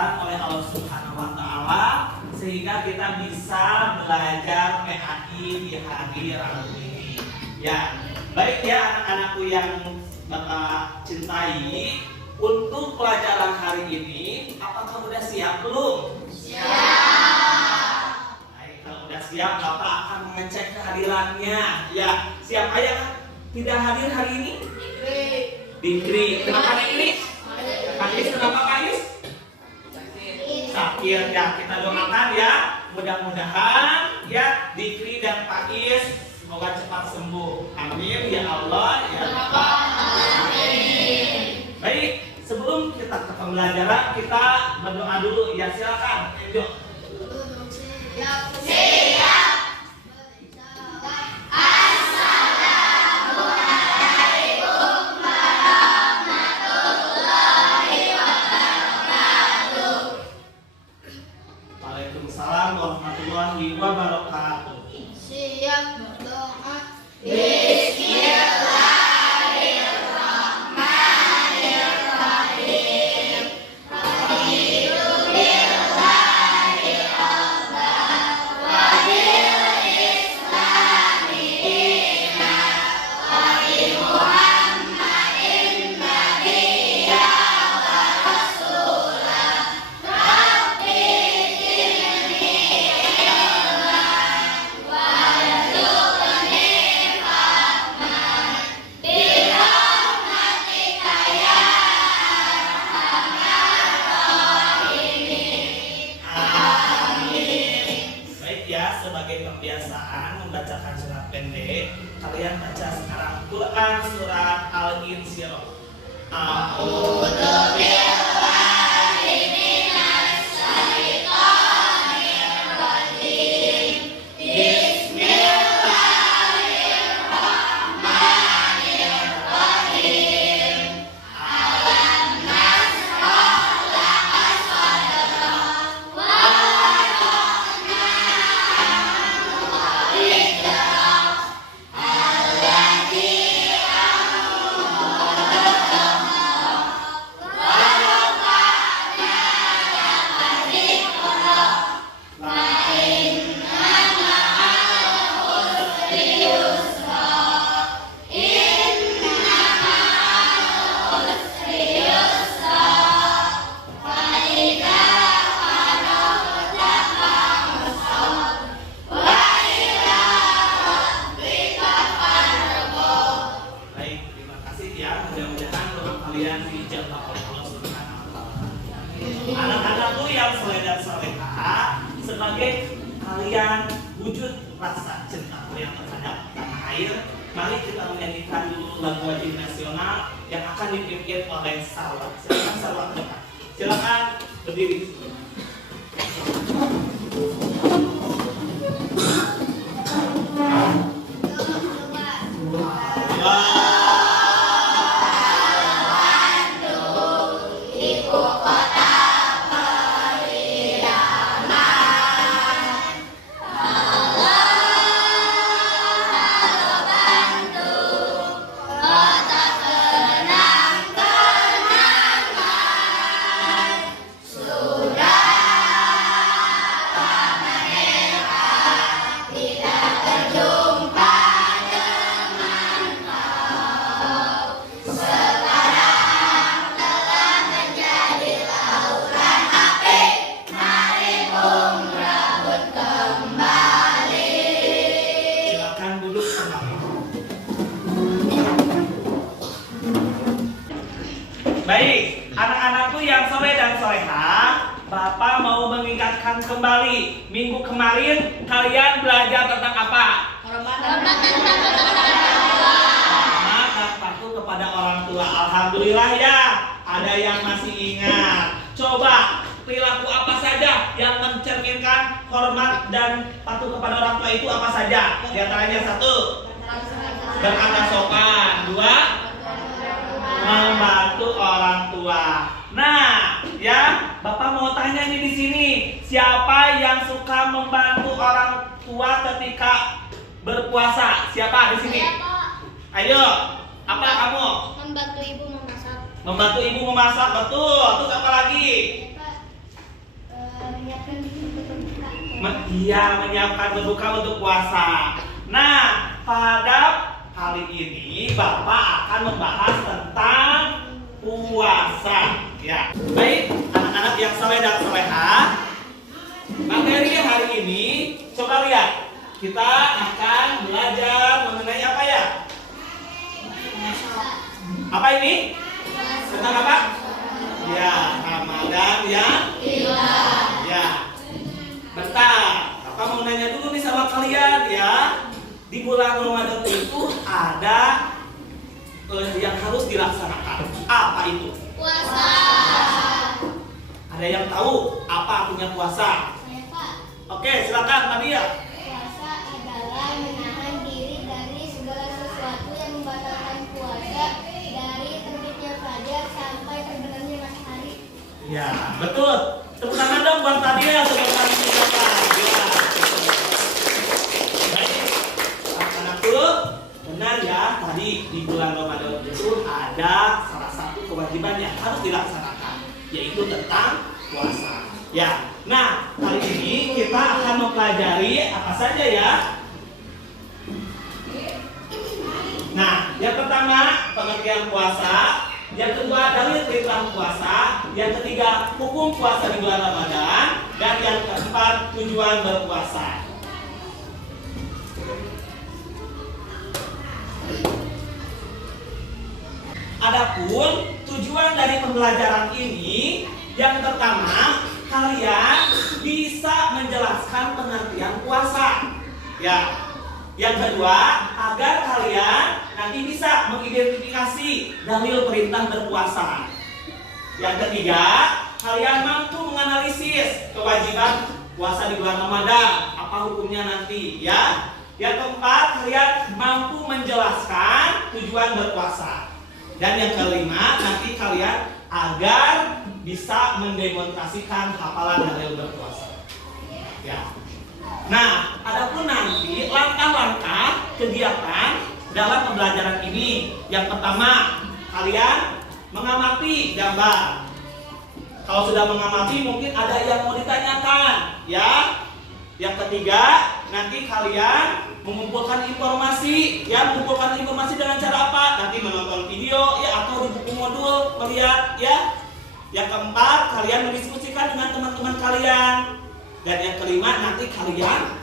kesempatan oleh Allah Subhanahu wa taala sehingga kita bisa belajar PAI di hari Rabu ini. Ya, baik ya anak-anakku yang Bapak cintai, untuk pelajaran hari ini apakah udah siap belum? Siap. Baik, kalau udah siap Bapak akan mengecek kehadirannya. Ya, siapa yang tidak hadir hari ini? Dikri. Kenapa Dikri? Pakis, kenapa Pakis? Sakit ya, kita doakan ya. Mudah-mudahan ya Dikri dan Pakis semoga cepat sembuh. Amin ya Allah ya Rabbal Alamin. Baik, sebelum kita ke pembelajaran kita berdoa dulu ya, silakan. Yuk. Siap. Waalaikumsalam warahmatullahi wabarakatuh. Siap berdoa. Bismillahirrahmanirrahim. Alhamdulillahirrahmanirrahim. Wadil Islami dina wa bi Muhammadin nabiyya wa rasulah. Rabbi zidni ilman warzuqni fahman birahmatika ya arhamar rahimin. Amin. Baik ya, sebagai pembiasaan membacakan surat pendek, kalian baca sekarang Quran surat Al-Insyirah. A'udzu billahi minasy syaithanir rajim. Bismillahirrahmanirrahim. Alam nashrah laka sadrak wa wada'na anka wizrak alladzi Baik, terima kasih ya. Mudah-mudahan doa kalian dijawab oleh Allah Subhanahu wa taala. Anak-anakku yang soleh dan solehah, sebagai kalian wujud rasa cintaku yang terhadap tanah air, mari kita menyanyikan dulu lagu wajib nasional yang akan dipimpin oleh Salwa. Silakan Salwa ke depan. Silakan berdiri. Ibu kota periaman. Halo, halo Bandung, kota kenang-kenangan. Sudah lama tidak berjumpa dengan kau. Sekarang telah menjadi lautan api. Mari umrah kembali. Silakan duduk kembali. Baik, anak-anakku yang soleh dan solehah, Bapak mau mengingatkan kembali. Minggu kemarin kalian belajar tentang apa? Hormat dan patuh kepada orang tua. Alhamdulillah ya, ada yang masih ingat. Coba perilaku apa saja yang mencerminkan hormat dan patuh kepada orang tua itu apa saja? Di antaranya satu, berkata sopan. Dua, membantu orang tua. Nah, ya, Bapak mau tanya nih di sini, siapa yang suka membantu orang tua ketika berpuasa? Siapa di sini? Saya, Pak. Ayo, apa kamu? Membantu ibu memasak. Membantu ibu memasak, betul. Terus apa lagi? Iya, menyiapkan berbuka untuk puasa. Nah, pada kali ini Bapak akan membahas tentang puasa. Ya, baik anak-anak yang saleh dan salehah. Materi hari ini, coba lihat. Kita akan belajar mengenai apa ya? Apa ini? Tentang apa? Ya, Ramadan ya. Ya. Bentar, Bapak mau nanya dulu nih sama kalian ya. Di bulan Ramadan itu ada yang harus dilaksanakan. Apa itu? Puasa. Ada yang tahu apa artinya puasa? Saya, Pak. Oke, silakan Pak Dia. Puasa adalah menahan diri dari segala sesuatu yang membatalkan puasa dari terbitnya fajar sampai terbenamnya matahari. Ya, betul. Tepuk tangan dong buat Pak Dia sebelum kami silakan. Ya. Baik. Anak-anakku, benar ya, tadi di bulan Ramadan itu ada salah satu kewajiban yang harus dilaksanakan, yaitu tentang puasa. Ya. Nah, kali ini kita akan mempelajari apa saja ya? Nah, yang pertama pengertian puasa, yang kedua dalil tentang puasa, yang ketiga hukum puasa di bulan Ramadan, dan yang keempat tujuan berpuasa. Adapun tujuan dari pembelajaran ini, yang pertama kalian bisa menjelaskan pengertian puasa. Ya. Yang kedua, agar kalian nanti bisa mengidentifikasi dalil perintah berpuasa. Yang ketiga, kalian mampu menganalisis kewajiban puasa di bulan Ramadan, apa hukumnya nanti, ya. Yang keempat, kalian mampu menjelaskan tujuan berpuasa. Dan yang kelima, nanti kalian agar bisa mendemonstrasikan hafalan dalil berpuasa. Ya. Nah, adapun nanti langkah-langkah kegiatan dalam pembelajaran ini. Yang pertama, kalian mengamati gambar. Kalau sudah mengamati, mungkin ada yang mau ditanyakan, ya. Yang ketiga, nanti kalian mengumpulkan informasi, ya. Mengumpulkan informasi dengan cara apa? Nanti menonton video, ya, atau di buku modul melihat, ya. Yang keempat, kalian mendiskusikan dengan teman-teman kalian. Dan yang kelima, nanti kalian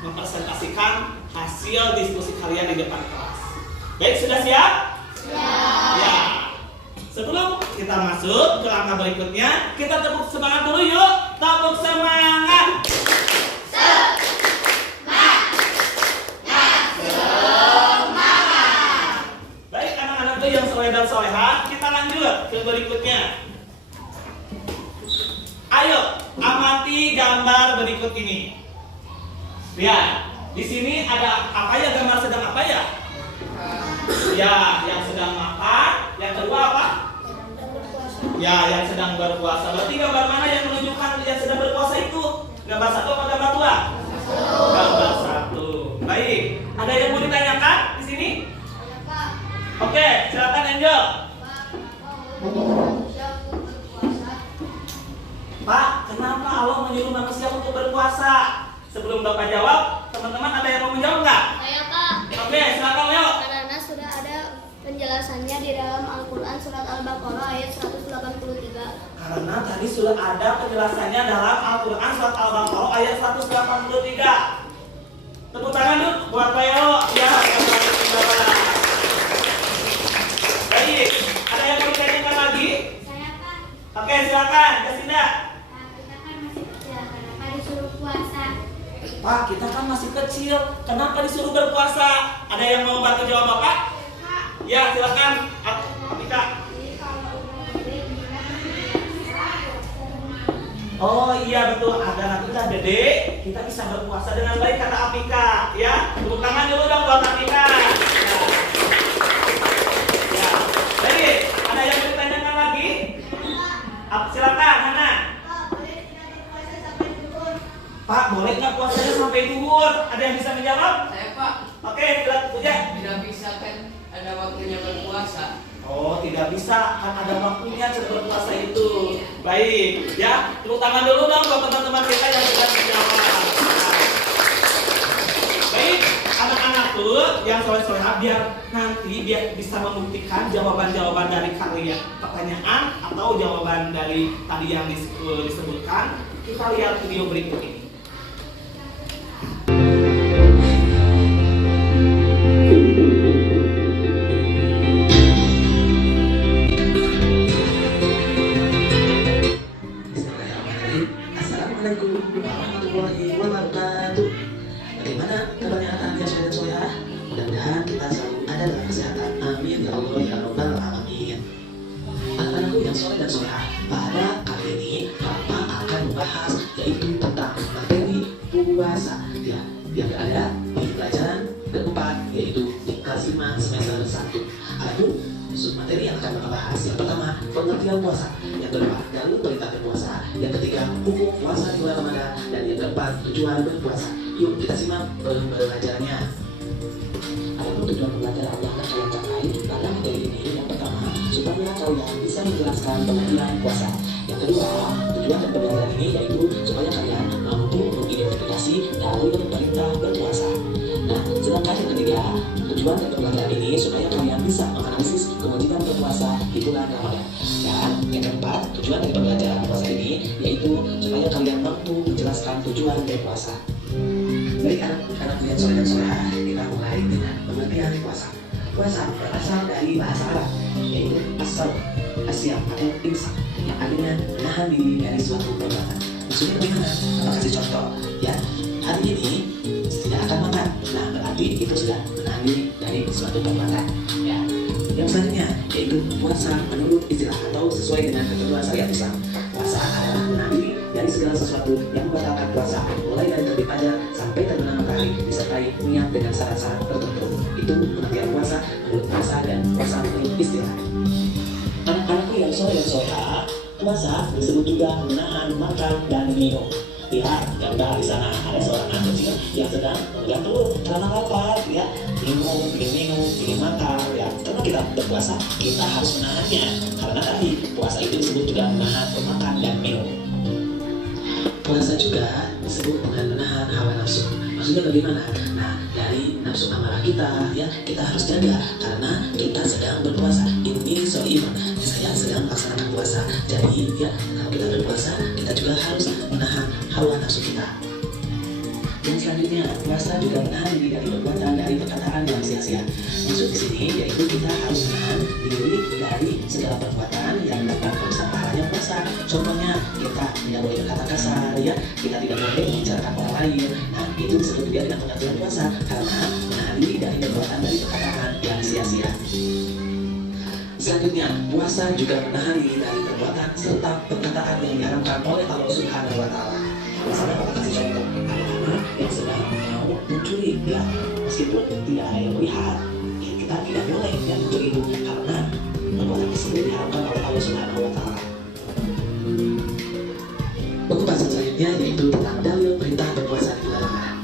mempresentasikan hasil diskusi kalian di depan kelas. Baik, sudah siap? Siap. Ya. Sebelum kita masuk ke langkah berikutnya, kita tepuk semangat dulu yuk. Tepuk semangat. Baik, anak-anakku yang saleh dan salehah, kita lanjut ke berikutnya. Ayo, amati gambar berikut ini. Lihat, di sini ada apa ya, gambar sedang apa ya? Ya, yang sedang makan. Yang kedua apa? Ya, yang sedang berpuasa. Berarti gambar mana yang menunjukkan yang sedang berpuasa itu? Gambar satu atau gambar dua? Gambar satu. Baik, ada yang mau ditanyakan di sini? Oke, silakan Angel. Pak, kenapa Allah menyuruh manusia untuk berpuasa? Sebelum Bapak jawab, teman-teman ada yang mau menjawab nggak? Saya, Pak. Oke, silakan Leo. Karena sudah ada penjelasannya di dalam Al-Quran surat Al-Baqarah ayat 183. Karena tadi sudah ada penjelasannya dalam Al-Quran surat Al-Baqarah ayat 183. Tepuk tangan dulu buat Leo. Ya, baik, ada yang mau ditanyakan lagi? Saya, Pak. Oke, silakan, Jasinda. Kita kan masih kecil, kenapa disuruh puasa? Pak, kita kan masih kecil, kenapa disuruh berpuasa? Ada yang mau bantu jawab Bapak? Ya, silakan. Apika. Oh iya betul, agar nanti kita gede, kita bisa berpuasa dengan baik, kata Apika. Ya, tepuk tangan dulu dong buat Apika. Ya. Jadi, ada yang mau ditanyakan lagi? Silakan, Hana. Pak, boleh nggak puasanya sampai duhur? Ada yang bisa menjawab? Saya, Pak. Oke, silakan Puja. Tidak bisa kan ada waktunya berpuasa. Oh, tidak bisa, kan ada waktunya berpuasa itu. Baik, ya, tepuk tangan dulu dong buat teman-teman kita yang sudah menjawab. Nah. Baik, anak-anakku yang soleh-soleha biar bisa membuktikan jawaban-jawaban dari kalian pertanyaan atau jawaban dari tadi yang disebutkan. Kita lihat video berikut ini. Assalamualaikum warahmatullahi wabarakatuh. Bagaimana kabarnya anak-anak yang soleh dan solehah? Mudah-mudahan kita selalu ada dalam kesehatan. Amin ya Allah ya Rabbal alamin. Anak-anakku yang soleh dan solehah, pada kali ini Bapak akan membahas yaitu tentang materi puasa. Ya, yang ada di pelajaran keempat yaitu di kelas 5 semester 1. Adapun materi yang akan Bapak bahas yang pertama pengertian puasa, yang kedua dalil perintah berpuasa, yang ketiga hukum puasa di bulan Ramadan, dan yang keempat tujuan berpuasa. Yuk kita simak pembelajarannya. Adapun tujuan pembelajaran yang akan kalian capai pada materi ini yang pertama supaya kalian bisa menjelaskan pengertian puasa. Yang kedua tujuan dari pembelajaran ini yaitu supaya kalian mampu mengidentifikasi dalil perintah berpuasa. Nah, sedangkan yang ketiga tujuan dari pembelajaran ini supaya kalian bisa menganalisis kewajiban berpuasa di bulan Ramadan. Dan yang keempat, tujuan dari pembelajaran puasa ini yaitu supaya kalian mampu menjelaskan tujuan berpuasa. Baik anak-anak yang soleh dan solehah, kita mulai dengan pengertian puasa. Puasa berasal dari bahasa Arab yaitu asal, asyam atau imsak, yang artinya menahan diri dari suatu perbuatan. Maksudnya bagaimana? Kita kasih contoh. Ya, hari ini tidak akan makan. Nah, berarti itu sudah menahan diri dari suatu perbuatan. Ya. Yang selanjutnya yaitu puasa menurut istilah atau sesuai dengan ketentuan syariat Islam. Puasa adalah menahan diri dari segala sesuatu yang membatalkan puasa, mulai dari terbit fajar sampai terbenam matahari, disertai niat dengan syarat-syarat tertentu. Itu pengertian puasa menurut puasa dan puasa menurut istilah. Anak-anakku yang soleh dan solehah, puasa disebut juga menahan makan dan minum. Lihat gambar di sana, ada seorang anak kecil yang sedang memegang telur karena lapar, ya, ingin makan, ya. Karena kita berpuasa, kita harus menahannya. Karena tadi puasa itu disebut juga menahan makan dan minum. Puasa juga disebut dengan menahan hawa nafsu. Maksudnya bagaimana? Nah, dari nafsu amarah kita, ya, kita harus jaga karena kita sedang berpuasa. Ini soal saya sedang melaksanakan puasa. Jadi, ya, kalau kita berpuasa, kita juga harus menahan hawa nafsu kita. Yang selanjutnya, puasa juga menahan diri dari perbuatan, dari perkataan yang sia-sia. Maksud di sini yaitu kita harus menahan diri dari segala perbuatan yang dapat merusak pahalanya puasa. Contohnya, kita tidak boleh berkata kasar, ya, kita tidak boleh membicarakan orang lain. Nah, itu disebut juga dengan pengertian puasa karena menahan diri dari perbuatan, dari perkataan yang sia-sia. Selanjutnya, puasa juga menahan diri dari perbuatan serta perkataan yang diharamkan oleh Allah Subhanahu wa Ta'ala. Misalnya, Bapak kasih contoh, anak-anak yang sedang mau mencuri, ya, meskipun tidak ada yang melihat, ya, kita tidak boleh yang mencuri itu karena perbuatan tersebut diharamkan oleh Allah Subhanahu wa Ta'ala. Pembahasan selanjutnya yaitu tentang dalil perintah berpuasa di bulan Ramadan.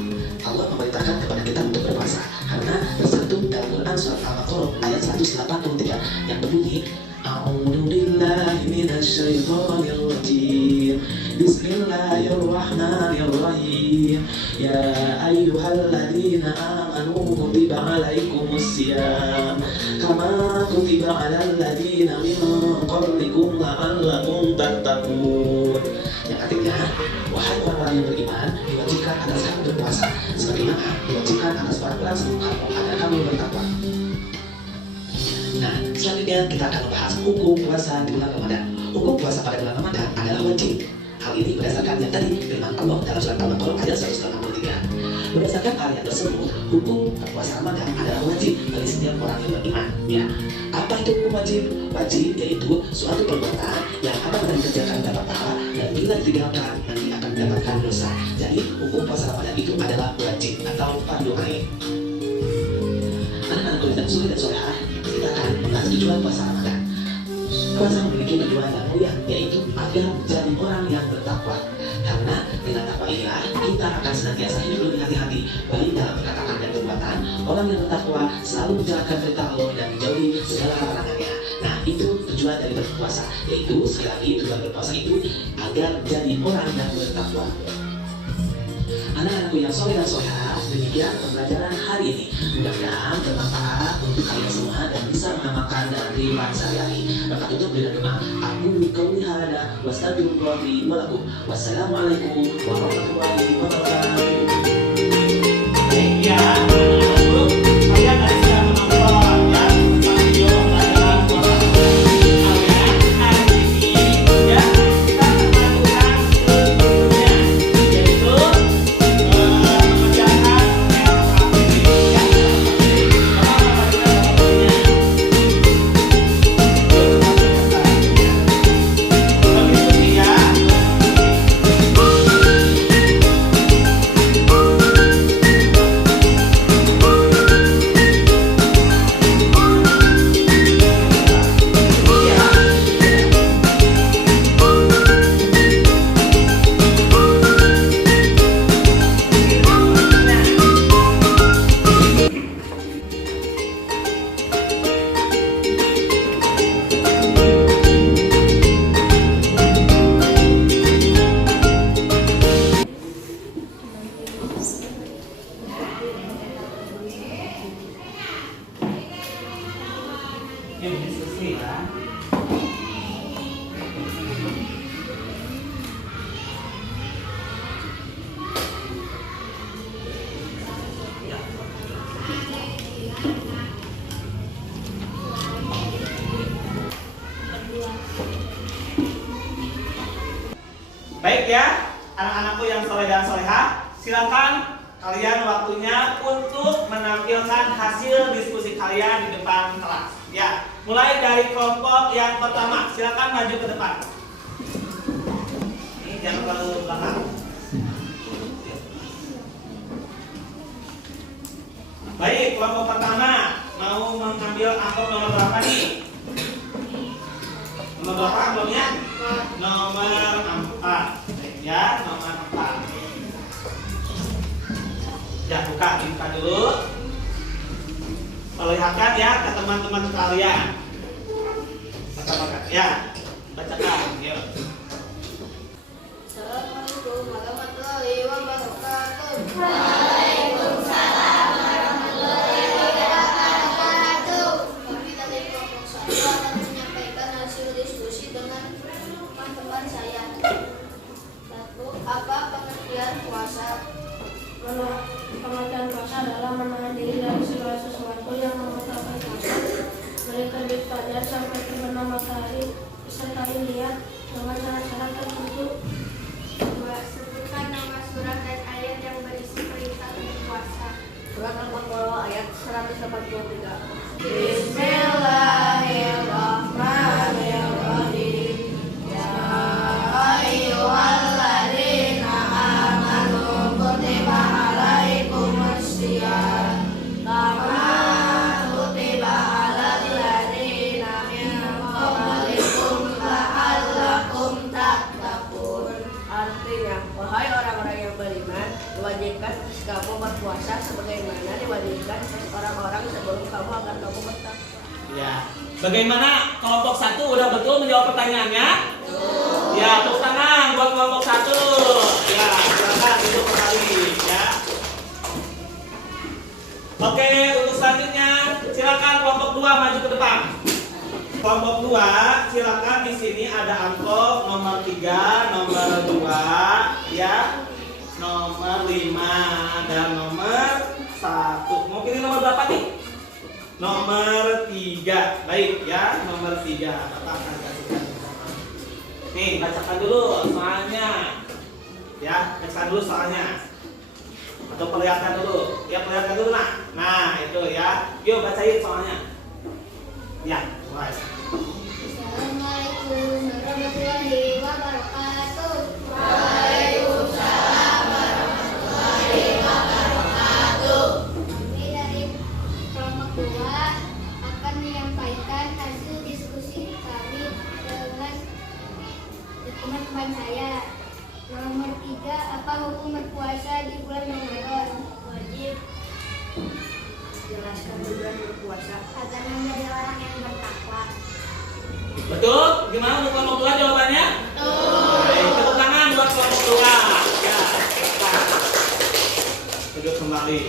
Allah memerintahkan kepada kita untuk berpuasa karena tercantum dalam Quran surat Al-Baqarah ayat 183 yang berbunyi A'udzu billahi minasyaitonir rajim. Bismillahirrahmanirrahim. Ya ayyuhalladzina amanu kutiba alaikumusiyam kama kutiba alal ladzina min qablikum la'allakum tattaqun. Yang artinya, wahai orang-orang yang beriman, diwajibkan atas kamu berpuasa sebagaimana diwajibkan atas para sebelum kamu agar kamu bertakwa. Nah, selanjutnya kita akan membahas hukum puasa di bulan Ramadan. Hukum puasa pada bulan Ramadan adalah wajib. Hal ini berdasarkan yang tadi firman Allah dalam surat Al-Baqarah ayat 183. Berdasarkan ayat tersebut, hukum puasa Ramadan adalah wajib bagi setiap orang yang beriman. Ya, apa itu hukum wajib? Wajib yaitu suatu perbuatan yang apabila dikerjakan dapat pahala dan bila ditinggalkan nanti akan mendapatkan dosa. Jadi hukum puasa Ramadan itu adalah wajib atau fardu ain. Anak-anak kuliah dan solehah, kita akan membahas tujuan puasa Ramadan. Puasa memiliki tujuan yang mulia, yaitu agar menjadi orang yang bertakwa. Karena dengan takwa inilah kita akan senantiasa hidup lebih hati-hati, baik dalam perkataan dan perbuatan. Orang yang bertakwa selalu menjalankan perintah Allah dan menjauhi segala larangannya. Nah, itu tujuan dari berpuasa, Yaitu sekali lagi tujuan berpuasa itu agar menjadi orang yang bertakwa. Anak-anakku yang soleh dan soleha, demikian pembelajaran hari ini. Mudah-mudahan bermanfaat untuk kalian semua dan bisa mengamalkan dalam kehidupan sehari-hari. Maka tutup dengan doa. Aku qauli hadza wastaghfirullah li wa lakum. Wassalamualaikum warahmatullahi wabarakatuh. Baik ya, anak-anakku, kalian tadi sudah menonton ya video pembelajaran puasa kalian hari ini ya. Kita akan melanjutkan selanjutnya, yaitu mengerjakan LKPD ya. Berdiskusi ya. Yuk diskusi ya. Baik ya, anak-anakku yang soleh dan soleha, silakan kalian waktunya untuk menampilkan hasil diskusi kalian di depan kelas. Ya, mulai dari kelompok yang pertama, silakan maju ke depan. Ini jangan terlalu belakang. Baik, kelompok pertama mau mengambil amplop nomor berapa nih? Nomor berapa amplopnya? Nomor 4. Ya, nomor 4. Ya, buka dulu. Perlihatkan ya ke teman-teman kalian. Baca-baca ya. Bacakan, yuk. Assalamualaikum warahmatullahi wabarakatuh. Waalaikumsalam warahmatullahi wabarakatuh. Kami dari kelompok 1 akan menyampaikan hasil diskusi dengan teman-teman saya. 1. Apa pengertian puasa? Pengertian puasa adalah menahan diri dari segala sesuatu yang membatalkan puasa dari terbit fajar sampai terbenam matahari disertai niat dengan syarat-syarat tertentu. 2. Sebutkan nama surat dan ayat yang berisi perintah berpuasa. Surat Al-Baqarah ayat 183. Bismillahirrahmanirrahim. Ya ayyuhalladzina amanu kutiba alaikumusiyam kama kutiba alal ladzina min qablikum la'allakum tattaqun. Artinya, wahai orang-orang yang beriman, diwajibkan atas kamu berpuasa sebagaimana diwajibkan atas orang-orang sebelum kamu agar kamu bertakwa. Ya. Bagaimana kelompok 1 udah betul menjawab pertanyaannya? Ya, tepuk tangan buat kelompok 1. Ya, silakan duduk kembali ya. Oke, untuk selanjutnya silakan kelompok 2 maju ke depan. Kelompok 2, silakan di sini ada amplop nomor 3, nomor 2, ya. Nomor 5 dan nomor 1. Mau pilih nomor berapa nih? Nomor 3. Baik ya, nomor 3. Bapak akan kasihkan. Nih, bacakan dulu soalnya. Ya, bacakan dulu soalnya. Atau perlihatkan dulu. Ya, perlihatkan dulu nah. Nah, itu ya. Yuk bacain soalnya. Ya, mulai. Assalamualaikum warahmatullahi wabarakatuh. Waalaikumsalam warahmatullahi wabarakatuh. Kami dari kelompok 2 akan menyampaikan hasil diskusi kami dengan teman-teman saya. Nomor 3, apa hukum berpuasa di bulan Ramadan? Wajib. Jelaskan tujuan berpuasa. Agar menjadi orang yang bertakwa. Betul? Gimana untuk kelompok 2 jawabannya? Baik, tepuk tangan buat kelompok 2. Ya, silakan. Duduk kembali.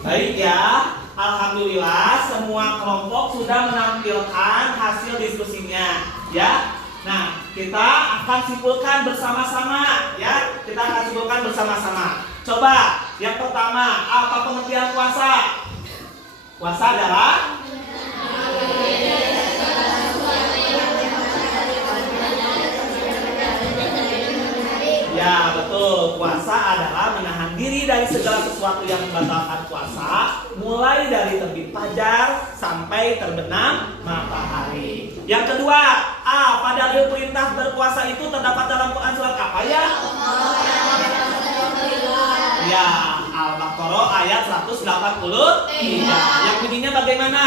Baik ya, alhamdulillah semua kelompok sudah menampilkan hasil diskusinya, ya. Nah, kita akan simpulkan bersama-sama, ya. Kita akan simpulkan bersama-sama. Coba, yang pertama, apa pengertian puasa? Puasa adalah ya, betul. Puasa adalah menahan diri dari segala sesuatu yang membatalkan puasa, mulai dari terbit fajar sampai terbenam matahari. Yang kedua, pada perintah berpuasa itu terdapat dalam Quran surat apa ya? Ya, Al-Baqarah ayat 183. Yang bunyinya bagaimana?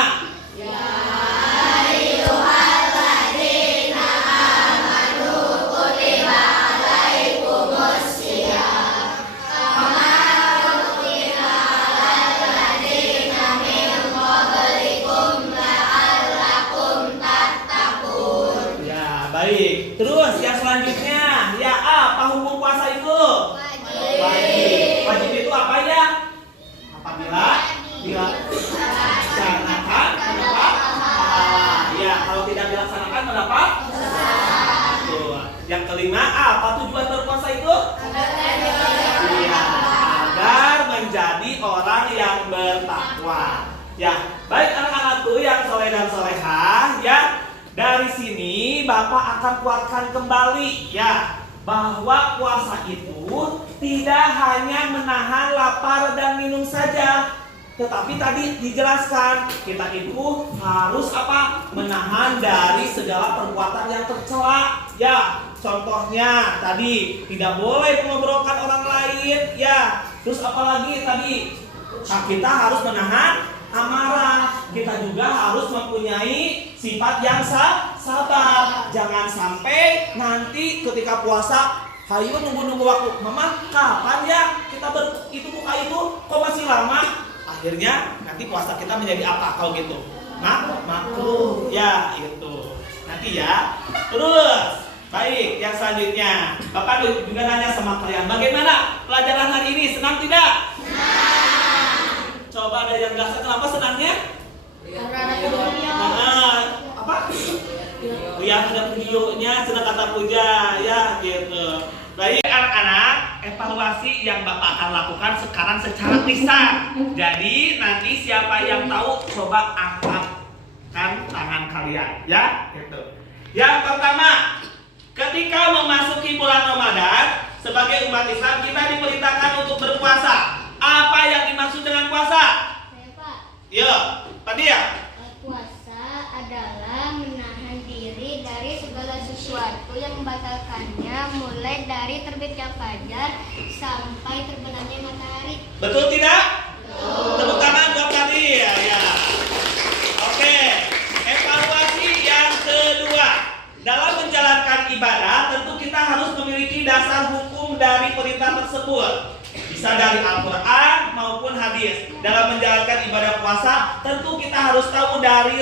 Baik, terus yang selanjutnya, ya apa hukum puasa itu? Wajib. Wajib itu apa ya? Apabila dilaksanakan mendapat pahala. Ya, kalau tidak dilaksanakan mendapat dosa. Yang kelima, apa tujuan berpuasa itu? Iya, agar menjadi orang yang bertakwa. Ya, baik anak-anakku yang soleh dan solehah, ya. Dari sini Bapak akan kuatkan kembali ya bahwa puasa itu tidak hanya menahan lapar dan minum saja, tetapi tadi dijelaskan kita itu harus apa? Menahan dari segala perbuatan yang tercela. Ya, contohnya tadi tidak boleh mengobrolkan orang lain ya. Terus apalagi tadi? Nah, kita harus menahan amarah. Kita juga harus mempunyai sifat yang sabar. Jangan sampai nanti ketika puasa, hayu nunggu waktu. Mama, kapan ya kita itu buka itu? Kok masih lama? Akhirnya nanti puasa kita menjadi apa kalau gitu? Makruh. Ya, itu. Nanti ya. Terus, baik, yang selanjutnya. Bapak juga nanya sama kalian, bagaimana pelajaran hari ini? Senang tidak? Coba ada yang jelaskan kenapa senangnya? Apa? Ya, ada videonya, sudah kata puja, ya gitu. Baik anak-anak, evaluasi yang Bapak akan lakukan sekarang secara lisan. Jadi nanti siapa yang tahu coba angkatkan tangan kalian, ya gitu. Yang pertama, ketika memasuki bulan Ramadan, sebagai umat Islam kita diperintahkan untuk berpuasa. Apa yang dimaksud dengan puasa? Pak. Ya, tadi ya. Puasa adalah menahan diri dari segala sesuatu yang membatalkannya, mulai dari terbitnya fajar sampai terbenamnya matahari. Betul tidak? Betul. Tepuk tangan buat tadi ya. Oke. Evaluasi yang kedua. Dalam menjalankan ibadah, tentu kita harus memiliki dasar hukum dari perintah tersebut. Bisa dari Al-Quran maupun hadis. Dalam menjalankan ibadah puasa, tentu kita harus tahu dari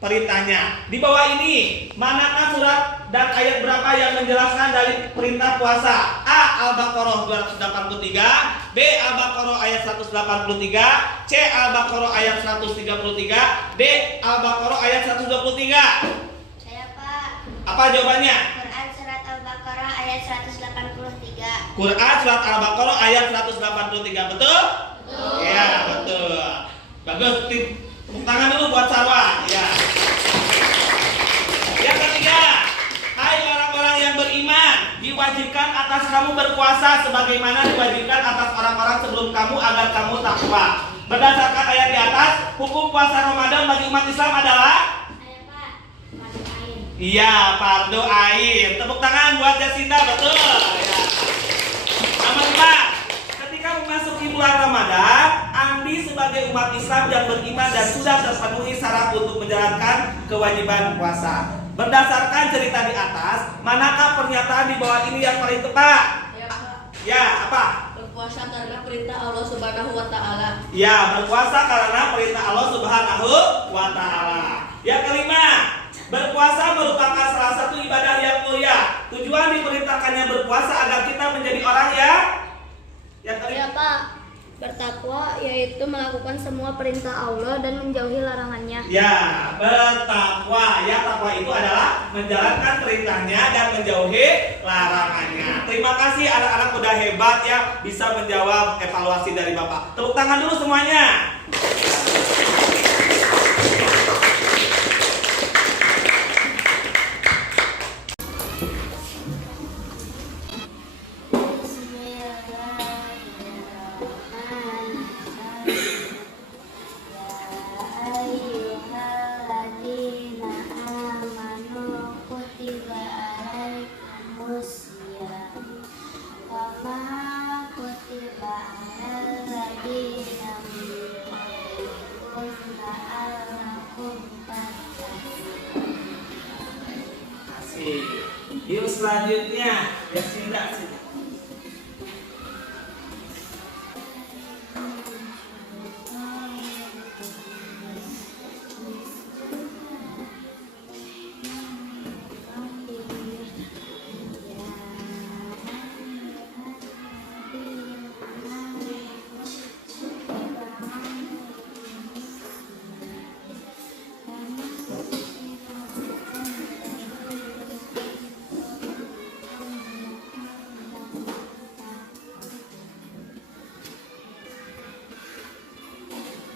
perintahnya. Di bawah ini, manakah surat dan ayat berapa yang menjelaskan dari perintah puasa? A. Al-Baqarah 283, B. Al-Baqarah ayat 183, C. Al-Baqarah ayat 133, D. Al-Baqarah ayat 123. Saya Pak. Apa jawabannya? Quran surat Al-Baqarah ayat 183. Quran surat Al-Baqarah ayat 183, betul? Betul. Ya, betul. Bagus, tepuk tangan dulu buat Sarwa. Ya. Yang ketiga, hai orang-orang yang beriman, diwajibkan atas kamu berpuasa sebagaimana diwajibkan atas orang-orang sebelum kamu agar kamu takwa. Berdasarkan ayat di atas, hukum puasa Ramadan bagi umat Islam adalah? Saya Pak. Fardu ain. Iya, fardu ain. Tepuk tangan buat Jasinda, betul. Ya. Nomor 5, ketika memasuki bulan Ramadan, Andi sebagai umat Islam yang beriman dan sudah terpenuhi syarat untuk menjalankan kewajiban puasa. Berdasarkan cerita di atas, manakah pernyataan di bawah ini yang paling tepat? Ya, Pak. Ya, apa? berpuasa karena perintah Allah Subhanahu wa taala. Ya, berpuasa karena perintah Allah Subhanahu wa taala. Yang kelima, berpuasa merupakan salah satu ibadah yang mulia. Tujuan diperintahkannya berpuasa agar kita menjadi orang yang kelima. Ya Pak, bertakwa yaitu melakukan semua perintah Allah dan menjauhi larangannya. Ya, bertakwa. Ya, takwa itu adalah menjalankan perintahnya dan menjauhi larangannya. Terima kasih anak-anak udah hebat ya, bisa menjawab evaluasi dari Bapak. Tepuk tangan dulu semuanya. Yuk selanjutnya, ya Sinda.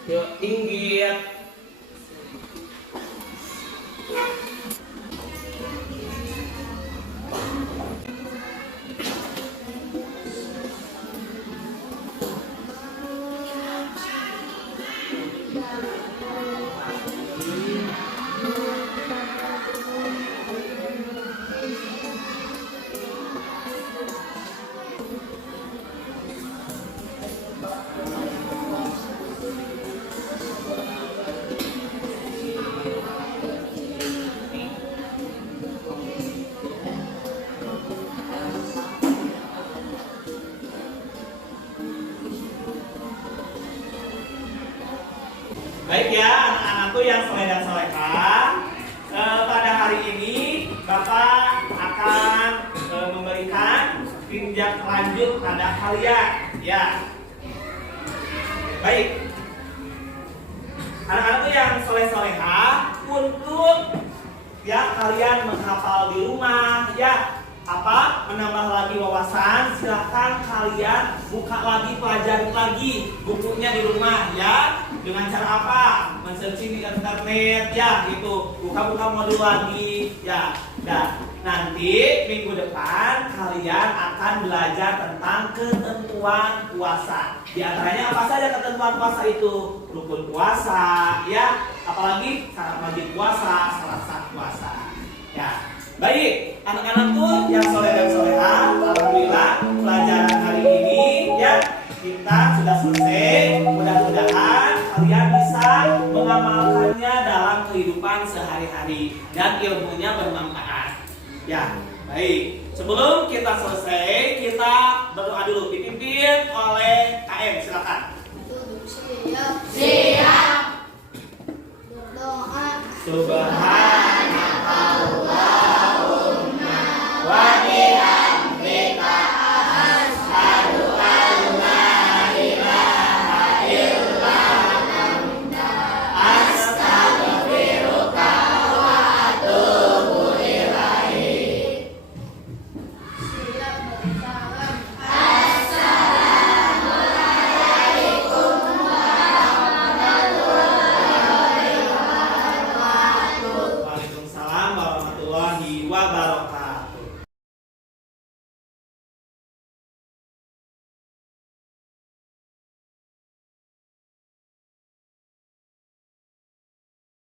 Yuk inggit. Baik ya anak-anakku yang soleh dan solehah, pada hari ini Bapak akan memberikan tindak lanjut pada kalian ya. Baik, anak-anakku yang soleh-solehah, untuk ya kalian menghafal di rumah ya, menambah lagi wawasan, silahkan kalian buka lagi, pelajari lagi bukunya di rumah ya. Dengan cara apa? Men-searching di internet ya, gitu. Buka-buka modul lagi ya. Dan nanti minggu depan kalian akan belajar tentang ketentuan puasa. Di antaranya apa saja ketentuan puasa itu? Rukun puasa ya, apalagi syarat wajib puasa, syarat sah puasa. Ya. Baik, anak-anakku yang soleh dan solehah, alhamdulillah pelajaran hari ini ya kita sudah selesai. Mudah-mudahan kalian bisa mengamalkannya dalam kehidupan sehari-hari dan ilmunya bermanfaat. Ya, baik. Sebelum kita selesai, kita berdoa dulu, dipimpin oleh KM. Silakan. Siap. Doa. Subhan